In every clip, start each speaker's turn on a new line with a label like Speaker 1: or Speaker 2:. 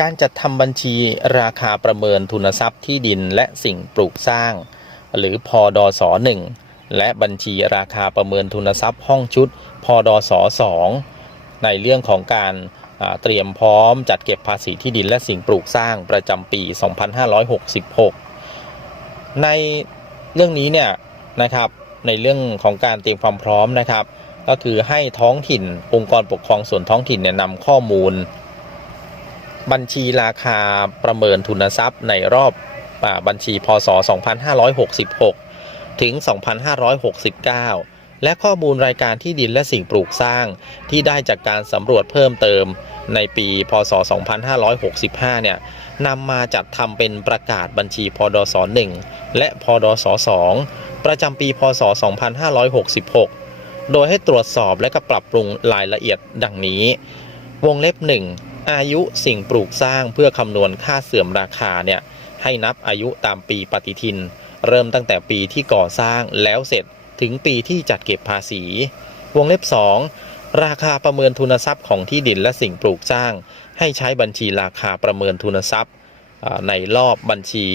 Speaker 1: การจัดทำบัญชีราคาประเมินทุนทรัพย์ที่ดินและสิ่งปลูกสร้าง หรือพอดอสหนึ่งและบัญชีราคาประเมินทุนทรัพย์ห้องชุดพอดอสสองในเรื่องของการเตรียมพร้อมจัดเก็บภาษีที่ดินและสิ่งปลูกสร้างประจำปี 2566 ในเรื่องนี้เนี่ยนะครับในเรื่องของการเตรียมความพร้อมนะครับ ก็คือให้ท้องถิ่นองค์กรปกครองส่วนท้องถิ่นเนี่ยนำข้อมูล บัญชีราคาประเมินทุนทรัพย์ในรอบบัญชีพศ 2566 ถึง 2569 และข้อมูลรายการที่ดินและสิ่งปลูกสร้างที่ได้จากการสำรวจเพิ่มเติมในปี พศ 2565 เนี่ยนำมาจัดทำเป็นประกาศบัญชีพดส1และพดส2ประจำปี พศ 2566 โดยให้ตรวจสอบและก็ปรับปรุงรายละเอียดดังนี้ วงเล็บ 1 อายุสิ่งปลูกสร้างเพื่อคำนวณค่าเสื่อมราคาเนี่ยให้นับอายุตามปีปฏิทิน เริ่มตั้งแต่ปีที่ก่อสร้างแล้วเสร็จถึงปีที่จัดเก็บภาษี วงเล็บ 2 ราคาประเมินทุนทรัพย์ของที่ดินและสิ่งปลูกสร้าง ให้ใช้บัญชีราคาประเมินทุนทรัพย์ ในรอบบัญชี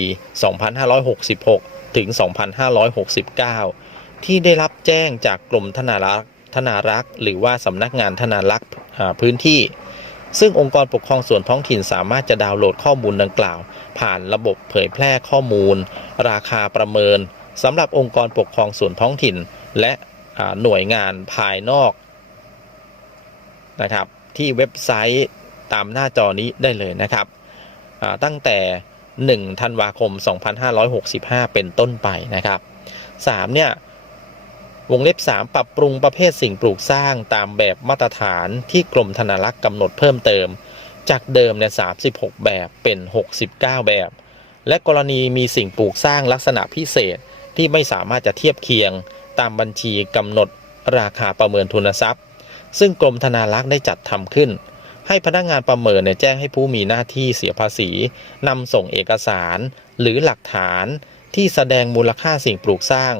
Speaker 1: 2566 ถึง 2569 ที่ได้รับแจ้งจากกรมธนารักษ์ธนารักษ์ หรือว่าสำนักงานธนารักษ์พื้นที่ ซึ่งองค์กรปกครองส่วนท้องถิ่นสามารถจะดาวน์โหลดข้อมูลดังกล่าว ผ่านระบบเผยแพร่ข้อมูล ราคาประเมินสำหรับองค์กรปกครองส่วนท้องถิ่น และหน่วยงานภายนอกนะครับที่เว็บไซต์ตามหน้าจอนี้ได้เลยนะครับตั้งแต่ 1 ธันวาคม 2565 เป็นต้นไปนะครับ 3 เนี่ย วงเล็บ 3 ปรับปรุงประเภทสิ่งปลูกสร้างตามแบบมาตรฐานที่กรมธนารักษ์กำหนดเพิ่มเติม จากเดิมเนี่ย36 แบบเป็น 69 แบบ และกรณีมีสิ่งปลูกสร้างลักษณะพิเศษที่ไม่สามารถจะเทียบเคียง ตามบัญชีกำหนดราคาประเมินทุนทรัพย์ ซึ่งกรมธนารักษ์ได้จัดทำขึ้น ให้พนักงานประเมินเนี่ยแจ้งให้ผู้มีหน้าที่เสียภาษีนำส่งเอกสาร หรือหลักฐานที่แสดงมูลค่าสิ่งปลูกสร้าง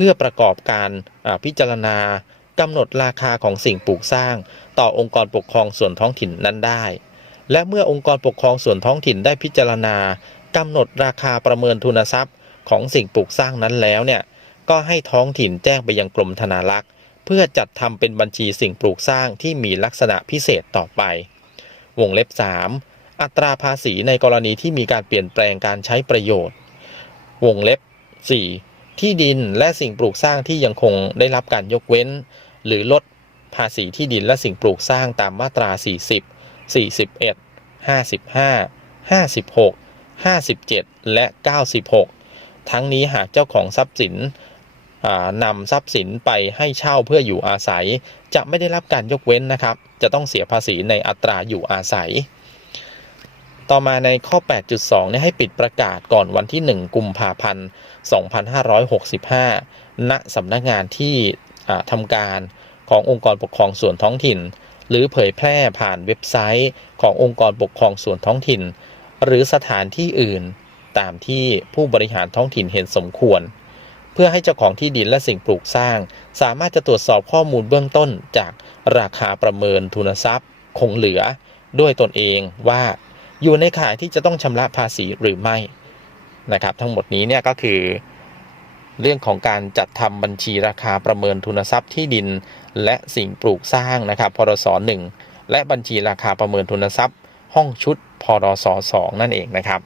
Speaker 1: เพื่อประกอบการพิจารณากำหนดราคาของสิ่งปลูกสร้าง ต่อองค์กรปกครองส่วนท้องถิ่นนั้นได้ และเมื่อองค์กรปกครองส่วนท้องถิ่นได้พิจารณากำหนดราคาประเมินทุนทรัพย์ของสิ่งปลูกสร้างนั้นแล้วเนี่ยก็ให้ท้องถิ่นแจ้งไปยังกรมธนารักษ์เพื่อจัดทำเป็นบัญชีสิ่งปลูกสร้างที่มีลักษณะพิเศษต่อไป วงเล็บ 3 อัตราภาษีในกรณีที่มีการเปลี่ยนแปลงการใช้ประโยชน์ วงเล็บ 4 ที่ดินและสิ่งปลูกสร้างที่ยังคงได้รับการยกเว้น หรือลดภาษีที่ดินและสิ่งปลูกสร้างตามมาตรา 40 41 55 56 57 และ 96 ทั้งนี้หากเจ้าของทรัพย์สินนำทรัพย์สินไปให้เช่าเพื่ออยู่อาศัย จะไม่ได้รับการยกเว้นนะครับ จะต้องเสียภาษีในอัตราอยู่อาศัย ต่อมาในข้อ 8.2เนี่ยให้ปิดประกาศก่อนวันที่ 1 กุมภาพันธ์ 2565 ณสำนักงานที่ทำการขององค์กรปกครองส่วนท้องถิ่น หรือเผยแพร่ผ่านเว็บไซต์ขององค์กรปกครองส่วนท้องถิ่น หรือสถานที่อื่น ตามที่ผู้บริหารท้องถิ่นเห็นสมควร เพื่อให้เจ้าของที่ดินและสิ่งปลูกสร้าง สามารถจะตรวจสอบข้อมูลเบื้องต้นจากราคาประเมินทุนทรัพย์ คงเหลือ ด้วยตนเองว่า อยู่ในข่ายที่จะต้องชำระภาษีหรือไม่นะครับ ทั้งหมดนี้เนี่ยก็คือเรื่องของการจัดทำบัญชีราคาประเมินทุนทรัพย์ที่ดิน และสิ่งปลูกสร้างนะครับพรสหนึ่งและบัญชีราคาประเมินทุนทรัพย์ ห้องชุดพรสสองนั่นเองนะครับ